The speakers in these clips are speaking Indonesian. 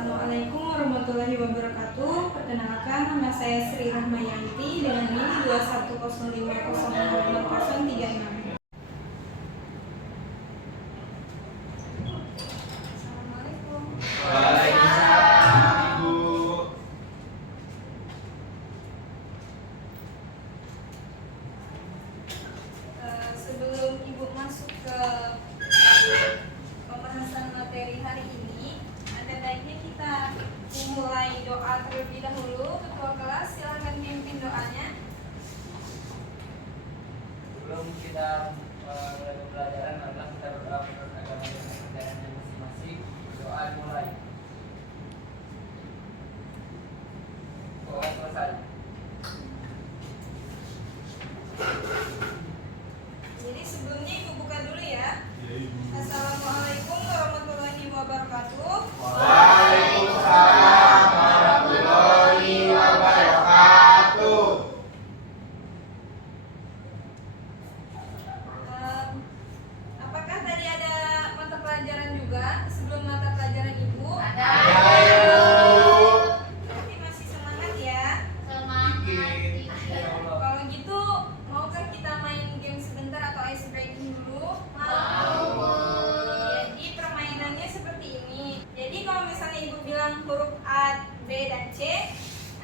Assalamualaikum warahmatullahi wabarakatuh. Perkenalkan, nama saya Sri Rahmayanti dengan NIM 210506036. Assalamualaikum. Waalaikumsalam, Ibu. Sebelum Ibu masuk ke pembahasan materi hari ini, ada baiknya kita memulai doa terlebih dahulu. Ketua kelas, silakan pimpin doanya. Sebelum kita mulai pembelajaran, adalah kita berdoa menurut agama dan kepercayaannya masing-masing. Doa dimulai. Doa selesai. Jadi sebelumnya Ibu buka dulu ya. Assalamualaikum warahmatullahi wabarakatuh. Waalaikumsalam warahmatullahi wabarakatuh. Apakah tadi ada mata pelajaran juga sebelum mata pelajaran Ibu? Ada, Ibu. Berarti masih semangat ya. Dikit. Kalau gitu, maukah kita main game sebentar atau ice breaking dulu? Mau. Jadi permainannya seperti ini. Jadi kalau misalnya Ibu bilang huruf A, B, dan C,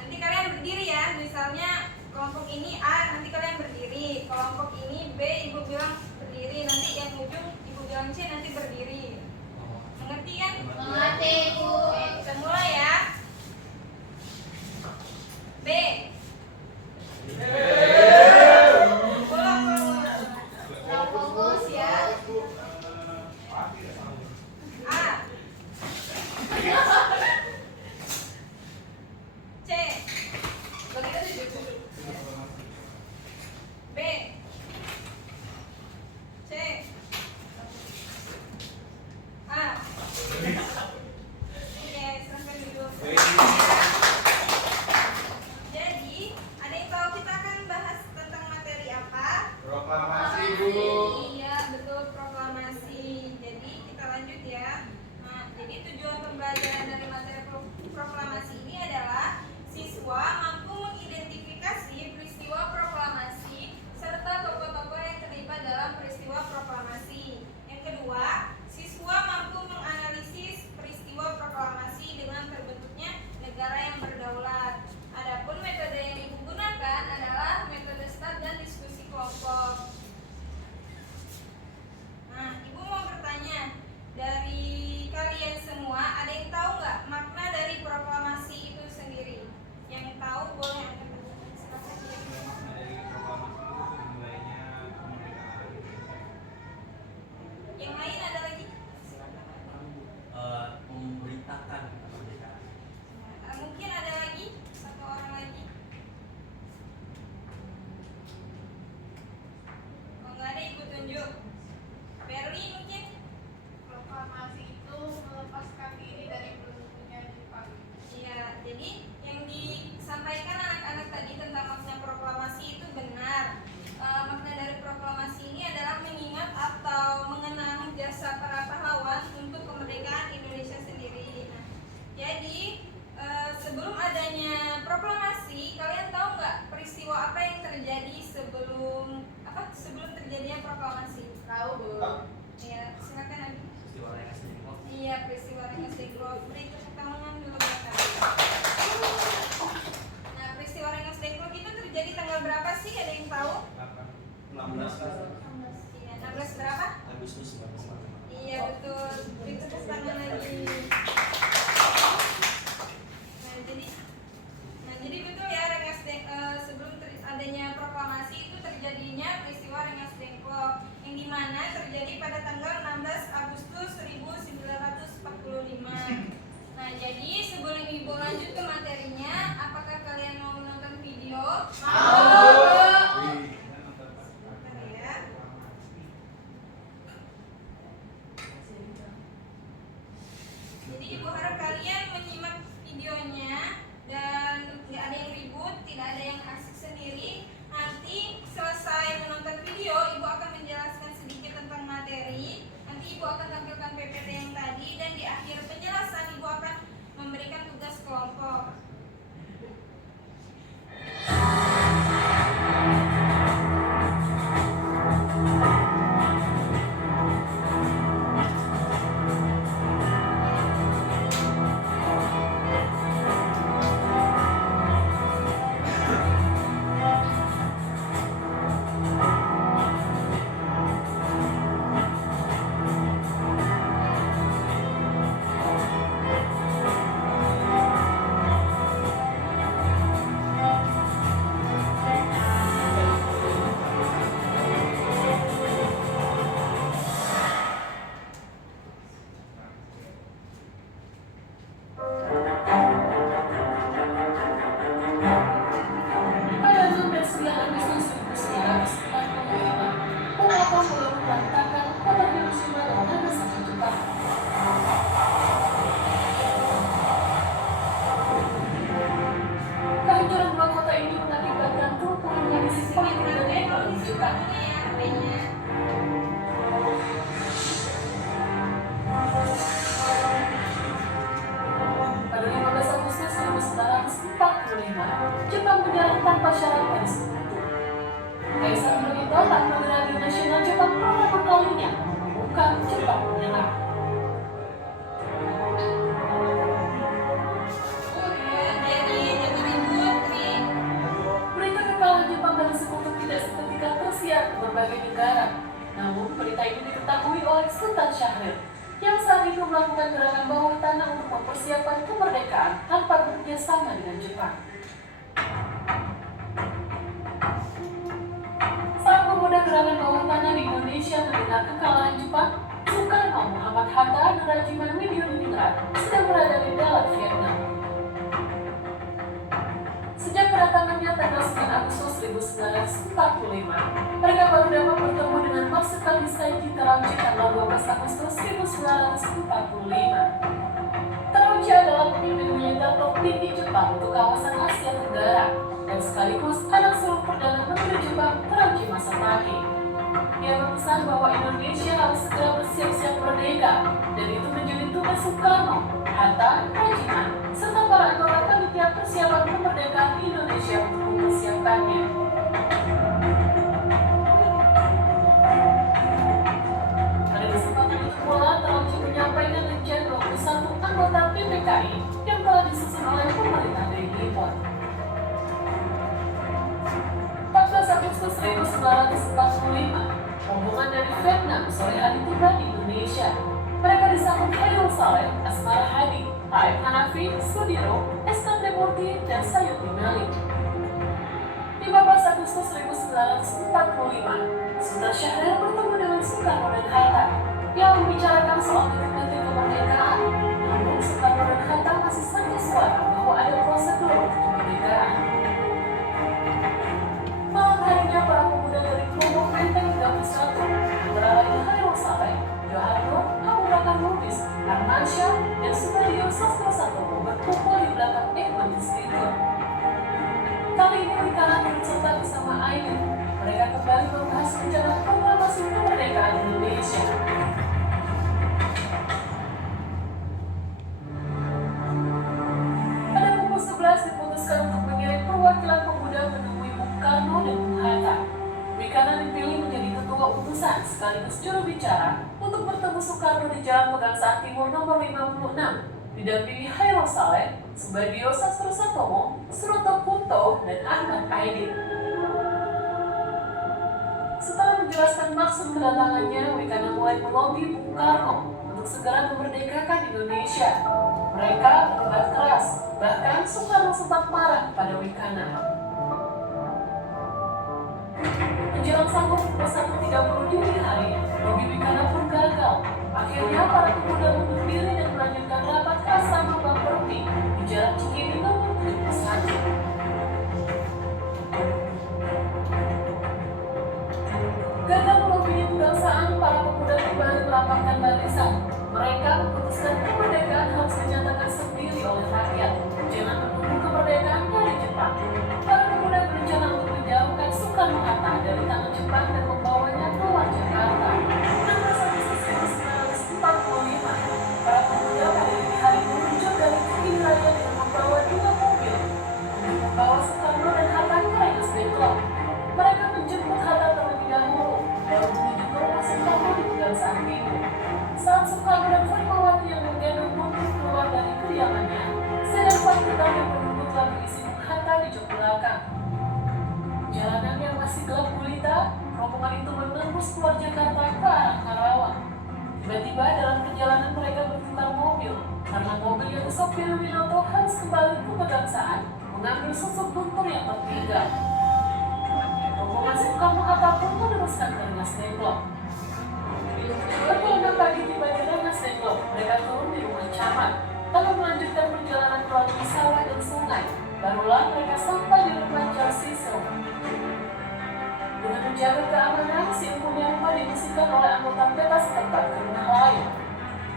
nanti kalian berdiri ya. Misalnya kelompok ini A, nanti kalian berdiri. Kelompok ini B, Ibu bilang berdiri. Nanti yang ujung Ibu bilang C, nanti berdiri. Mengerti kan? Mengerti, Bu. Oke, kita mulai ya. B. Pulang. Fokus ya. A. C. B. C. A. Oke, serahkan dulu. Jadi, ada yang tahu kita akan bahas tentang materi apa? Proklamasi, Bu. Iya, betul, proklamasi. Jadi, kita lanjut ya. Nah, jadi tujuan pembelajaran dari materi proklamasi ini adalah siswa mampu mengidentifikasi peristiwa proklamasi serta tokoh-tokoh yang terlibat dalam peristiwa proklamasi. Yang kedua, siswa mampu menganalisis peristiwa proklamasi dengan terbentuknya negara yang berdaulat. Adapun metode yang digunakan adalah metode start dan diskusi kelompok. Nah, Ibu mau bertanya, dari kalian semua ada yang tahu nggak makna dari proklamasi itu sendiri? Yang tahu boleh angkat tangan. Silakan. Makna dari proklamasi itu dimulainya kemerdekaan Indonesia. Yang lain ada lagi? Silakan. Memberitakan kemerdekaan. Mungkin ada lagi satu orang lagi. Oh, nggak ada, Ibu tunjuk. Berli mungkin. Proklamasi itu melepaskan diri dari belenggunya Jepang. Iya, jadi yang disampaikan anak-anak tadi tentang makna proklamasi itu benar. Makna dari proklamasi ini adalah mengingat atau mengenang jasa para pahlawan untuk kemerdekaan Indonesia sendiri. Nah, jadi sebelum adanya proklamasi, kalian tahu nggak peristiwa apa yang terjadi sebelum terjadinya proklamasi? Tahu, Bu. Iya, silakan Abi. Peristiwa Rengas Dengklok. Iya, peristiwa Rengas Dengklok. Beri tepuk tangan dulu buat kalian. Nah, peristiwa Rengas Dengklok itu terjadi tanggal berapa sih? Ada yang tahu? 16 Iya, 16 berapa? Agustus 1945. Iya, betul. Beri tepuk tangan lagi. Nah, jadi betul ya, sebelum adanya proklamasi itu terjadinya peristiwa Rengas Dengklok yang dimana terjadi pada tanggal 16 Agustus 1945. Nah, jadi sebelum Ibu lanjut ke materinya, apakah kalian mau menonton video? Bentar ya. Jadi Ibu harap kalian menyimak videonya dan nggak ada yang ribut, tidak ada yang asik sendiri. Nanti selesai menonton video, Ibu akan menjelaskan sedikit tentang materi. Nanti Ibu akan tampilkan PPT yang tadi dan di akhir penjelasan Ibu akan persiapan kemerdekaan tanpa bekerja sama dengan Jepang. Saat pemuda gerakan bawah tanah di Indonesia mendengar kekalahan Jepang, Soekarno, Muhammad Hatta, dan Rajiman Widyodiningrat sedang berada di dalam Vietnam. Sejak kedatangannya tanggal 9 Agustus 1945, mereka baru dapat bertemu dengan Marsikal Hisaichi Terauchi tanggal 12 Agustus 1945. Terauchi adalah pemimpin militer tertinggi Jepang untuk kawasan Asia Tenggara dan sekaligus anak sulung Perdana Menteri Jepang Terauchi Masatake. Dia berpesan bahwa Indonesia harus segera bersiap-siap merdeka, dan itu menjadi tugas Soekarno, Hatta, Rajiman, serta para anggota panitia persiapan kemerdekaan Indonesia untuk mempersiapkannya. Pada kesempatan itu pula, Terauchi menyampaikan rincian 21 anggota PPKI yang telah disusun oleh pemerintah dari Nippon. 14 Agustus 1945, rombongan dari Vietnam sore hari tiba di Indonesia. Mereka disambut Khairul Saleh, Asmara Hadi, A.M. Hanafi, Sudiro, Estandre Murti, dan Sayuti Malik. 15 Agustus 1945, Sultan Syahrir bertemu dengan Soekarno dan Hatta yang membicarakan soal titik-titik kemerdekaan. Namun Soekarno dan Hatta masih sangat suara bahwa ada prosedur untuk kemerdekaan. Malam harinya para pemuda dari kelompok Benteng 31, antara lain Khairul Saleh, Joharno, Abu Bakar Lubis, Armansyah, dan Subadio Sastro Satomo berkumpul di belakang Ekman Institute. Kali ini Wikanan turut serta bersama Aidin. Mereka kembali membahas rencana proklamasi kemerdekaan Indonesia. Pada pukul 11 diputuskan untuk mengirim perwakilan pemuda menemui Bung Karno dan Bung Hatta. Wikanan dipilih menjadi ketua utusan sekaligus juru bicara untuk bertemu Soekarno di Jalan Pegangsaan Timur nomor 56, didampingi Khairul Saleh, Subadio Sastro Satomo, Suroto Punto, dan Ahmad Aidin. Setelah menjelaskan maksud kedatangannya, Wikanan mulai melobi Bung Karno untuk segera memerdekakan Indonesia. Mereka berdebat keras, bahkan Soekarno sempat marah pada Wikanan. Menjelang sambung pukul 1.30 dini hari, lobi Wikanan pun gagal. Akhirnya para pemuda mundur diri dan melanjutkan rapat ke asrama Bang Perti di Jalan Cikini nomor 71. Gagal melobi kebangsaan, para pemuda kembali merapatkan barisan. Mereka memutuskan kemerdekaan harus dinyatakan sendiri oleh rakyat. Jangan menunggu kemerdekaan dari Jepang. Para pemuda berencana untuk menjauhkan Soekarno-Hatta dari tangan Jepang dan membawanya keluar Jakarta. 16 Agustus 1945, para pemuda pada dini hari meluncur dari Cikini Raya dengan membawa 2 mobil untuk membawa Soekarno dan Hatta ke Rengas Dengklok. Mereka menjemput Hatta terlebih dahulu, lalu menuju ke rumah Soekarno di Pegangsaan Timur. Saat Soekarno dan Fatmawati yang menggendong mobil keluar dari kediamannya, sedan Fatmawati yang berduduk telah berisi Bung Hatta di jok belakang. Jalanan yang masih gelap gulita, rombongan itu menembus keluar Jakarta ke arah Karawang. Tiba-tiba dalam perjalanan mereka bertukar mobil, karena mobil yang disopiri Winoto harus kembali ke Pegangsaan mengambil susuk guntur yang tertinggal. Rombongan Soekarno-Hatta pun meneruskan ke Rengas Dengklok. Pukul 6 pagi tiba di Rengas Dengklok, mereka turun di rumah camat, lalu melanjutkan perjalanan melalui sawah dan sungai. Barulah mereka sampai di rumah Jarsiso. Dengan menjaga keamanan, si empunya rumah dibersihkan oleh anggota peta setempat ke rumah lain.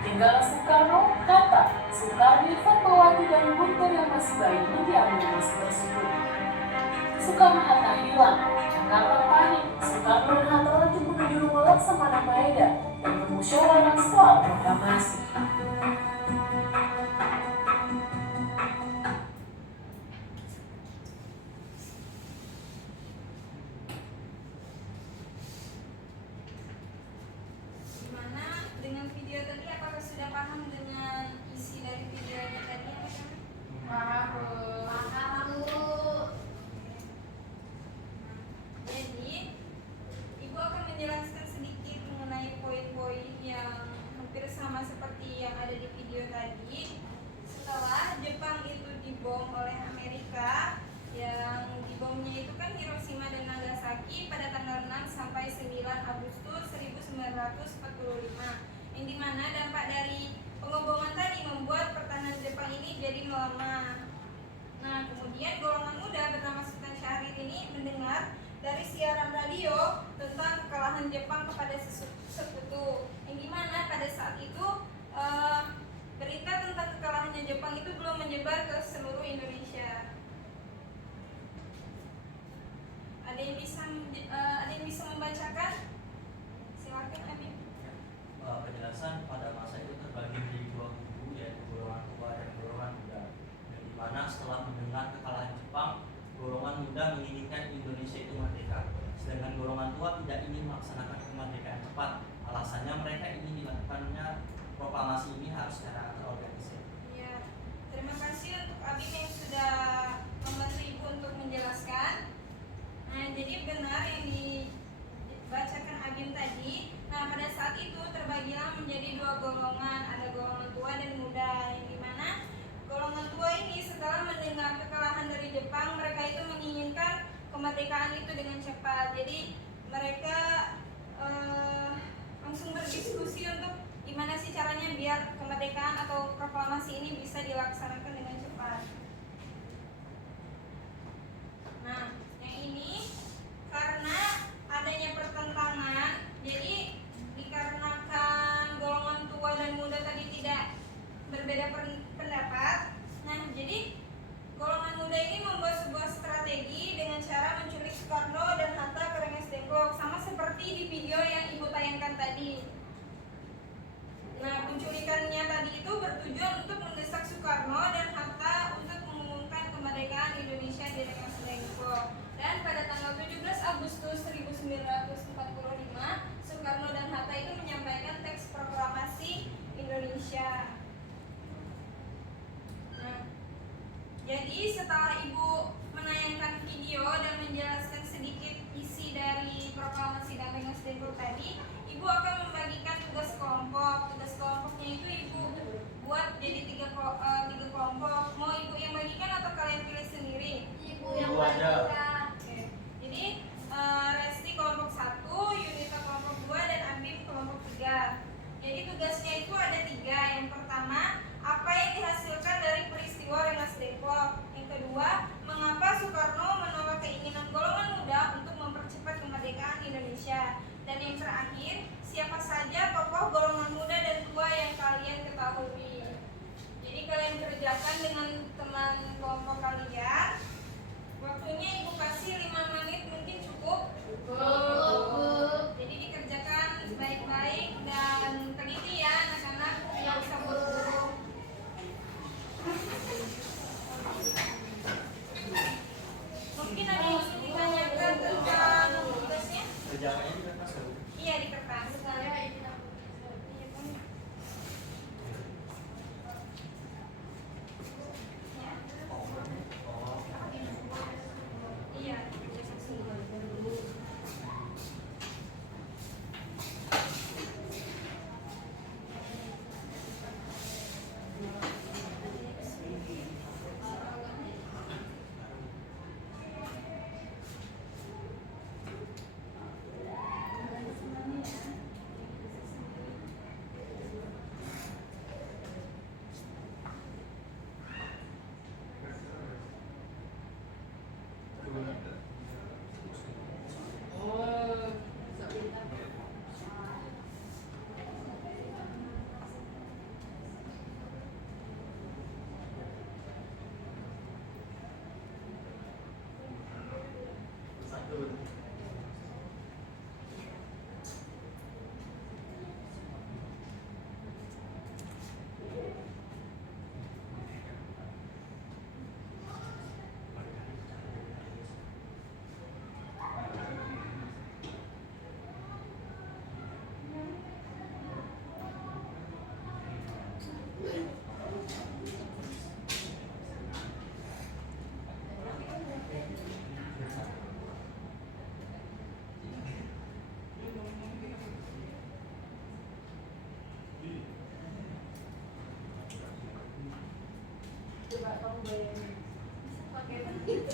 Tinggallah Soekarno, Hatta, Soekarni, Fatmawati, dan Guntur yang masih bayi mendiami rumah tersebut. Soekarno-Hatta hilang. Jakarta panik. Soekarno dan Hatta lanjut menuju rumah Laksamana Maeda dan bermusyawarah soal proklamasi. Gimana dengan video tadi? Apakah sudah paham dengan isi dari videonya tadi? Paham, Bu. Paham, Bu. Jadi, Ibu akan menjelaskan sedikit mengenai poin-poin yang hampir sama seperti yang dimana dampak dari pengeboman tadi membuat pertahanan Jepang ini jadi melemah. Nah, kemudian golongan muda bernama Sultan Syahrir ini mendengar dari siaran radio tentang kekalahan Jepang kepada sekutu, yang dimana pada saat itu berita tentang kekalahannya Jepang itu belum menyebar ke seluruh Indonesia. Ada yang bisa membacakan? Silakan, Habib. Penjelasan pada masa itu terbagi menjadi dua kubu, yaitu golongan tua dan golongan muda. Yang dimana setelah mendengar kekalahan Jepang, golongan muda menginginkan Indonesia itu merdeka, sedangkan golongan tua tidak ingin melaksanakan kemerdekaan cepat. Alasannya mereka ingin dilakukannya proklamasi ini harus secara terorganisir. Ya, terima kasih untuk Abim yang sudah membantu Ibu untuk menjelaskan. Nah, jadi benar yang dibacakan Abim tadi. Nah, pada saat itu terbagilah menjadi dua golongan, ada golongan tua dan muda, yang dimana golongan tua ini setelah mendengar kekalahan dari Jepang, mereka itu menginginkan kemerdekaan itu dengan cepat. Jadi mereka langsung berdiskusi untuk gimana sih caranya biar kemerdekaan atau proklamasi ini bisa dilaksanakan dengan cepat. Nah, yang ini karena adanya pertentangan, jadi dikarenakan golongan tua dan muda tadi tidak berbeda pendapat. Nah, jadi golongan muda ini membuat sebuah strategi dengan cara menculik Soekarno dan Hatta ke Rengas Dengklok, sama seperti di video yang Ibu tayangkan tadi. Nah, penculikannya tadi itu bertujuan untuk mendesak Soekarno dan Hatta untuk mengumumkan kemerdekaan Indonesia di Rengas Dengklok. Dan pada tanggal 17 Agustus 1945, Soekarno dan Hatta itu menyampaikan teks proklamasi Indonesia. Nah, jadi setelah Ibu menayangkan video dan menjelaskan sedikit isi dari proklamasi dan Rengas Dengklok tadi, Ibu akan membagikan tugas kelompok. Tugas kelompoknya itu Ibu buat jadi tiga kelompok. Mau Ibu yang bagikan atau kalian pilih sendiri? Ibu yang Ibu aja. bagikan. Oke. Jadi Resti kelompok 1, Yunita kelompok 2, dan Abim kelompok 3. Jadi tugasnya itu ada 3. Yang pertama, apa yang dihasilkan dari peristiwa Rengas Dengklok. Yang kedua, mengapa Soekarno menolak keinginan golongan muda untuk mempercepat kemerdekaan Indonesia. Dan yang terakhir, siapa saja tokoh golongan muda dan tua yang kalian ketahui. Jadi kalian kerjakan dengan teman kelompok kalian. Waktunya Ibu kasih 5 menit, mungkin cukup? Cukup. Jadi dikerjakan baik-baik dan teliti ya anak-anak, yang bisa buru-buru. Mungkin ada yang ingin ditanyakan tentang tugasnya? Kerjaannya juga pas kan? Iya, di kertas. Saya ini aku. Iya, Bang. Ya. Iya, Coba kamu bayangin. Pakai Belum.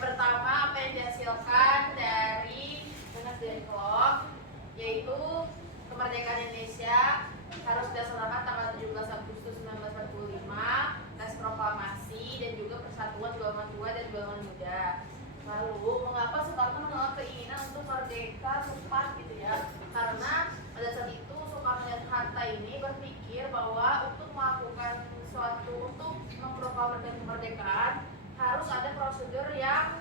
pertama apa yang dihasilkan dari Dinas Dengklok yaitu kemerdekaan Indonesia harus dilaksanakan tanggal 17 Agustus 1945, tes proklamasi dan juga persatuan golongan tua dan golongan muda. Lalu mengapa Soekarno menolak keinginan untuk merdeka cepat gitu ya? Karena pada saat itu Soekarno dan Hatta ini berpikir bahwa untuk melakukan suatu untuk memproklamasikan kemerdekaan harus ada prosedur yang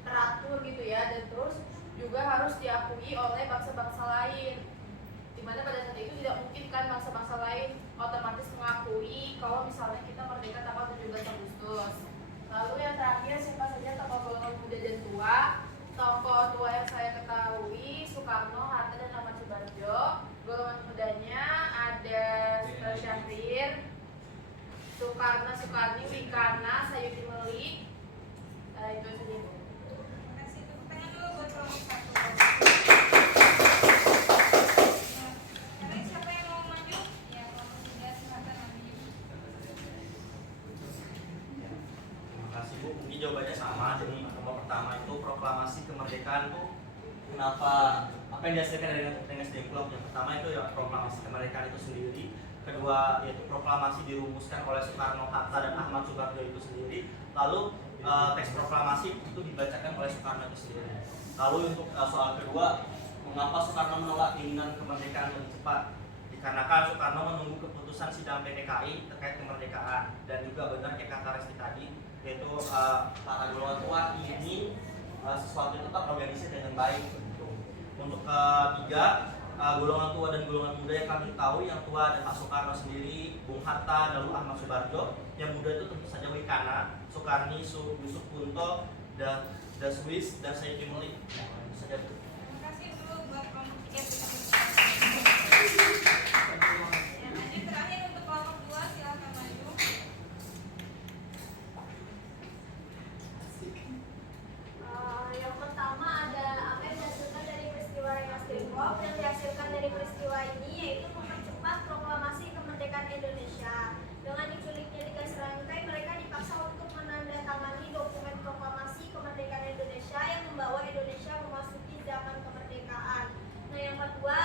teratur gitu ya, dan terus juga harus diakui oleh bangsa-bangsa lain, dimana pada saat itu tidak mungkin kan bangsa-bangsa lain otomatis mengakui kalau misalnya kita merdeka tanggal 17 Agustus. Lalu yang terakhir siapa saja tokoh golongan muda dan tua? Tokoh tua yang saya ketahui Soekarno, Hatta, dan Ahmad Subarjo. Golongan mudanya ada Syahrir, Soekarno, Soekarni, Wikana, Sayuti Melik. Itu saja. Terima kasih. Tepuk tangan dulu buat kelompok 1. Sekarang siapa yang mau maju? Ya, kelompok 3 silakan maju. Terima kasih Bu. Mungkin jawabannya sama. Jadi nomor pertama itu proklamasi kemerdekaan tuh kenapa apa yang dihasilkan dari Dinas Dengklok? Yang pertama itu ya proklamasi kemerdekaan itu sendiri. Kedua yaitu proklamasi dirumuskan oleh Soekarno, Hatta, dan Ahmad Subarjo itu sendiri. Lalu teks proklamasi itu dibacakan oleh Soekarno itu sendiri. Lalu untuk soal kedua, mengapa Soekarno menolak keinginan kemerdekaan lebih cepat? Dikarenakan Soekarno menunggu keputusan sidang PTKI terkait kemerdekaan, dan juga benar kayak kata Resti tadi, yaitu para golongan tua ini sesuatu itu tetap organisasi dengan baik. Untuk ketiga, golongan tua dan golongan muda yang kami tahu, yang tua ada Pak Soekarno sendiri, Bung Hatta, lalu Ahmad Subarjo. Yang muda itu tentu saja Wikana, Soekarni, Yusuf Punto, Daswis, dan Sayuti Melik. Itu saja. Terima kasih dulu buat kelompok 3 sudah yang lanjut terakhir untuk kelompok 2 silakan maju. Yang pertama ada apa yang dihasilkan dari peristiwa Dinas Dengklok. Yang dihasilkan dari peristiwa ini yaitu mempercepat proklamasi kemerdekaan Indonesia. Dengan diculiknya tiga serangkai, mereka dipaksa untuk menandatangani dokumen proklamasi kemerdekaan Indonesia yang membawa Indonesia memasuki zaman kemerdekaan. Nah, yang kedua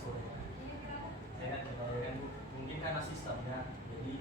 sebenarnya. Iya, kenapa? Saya kan coba ya kan Bu, mungkin karena sistemnya, jadi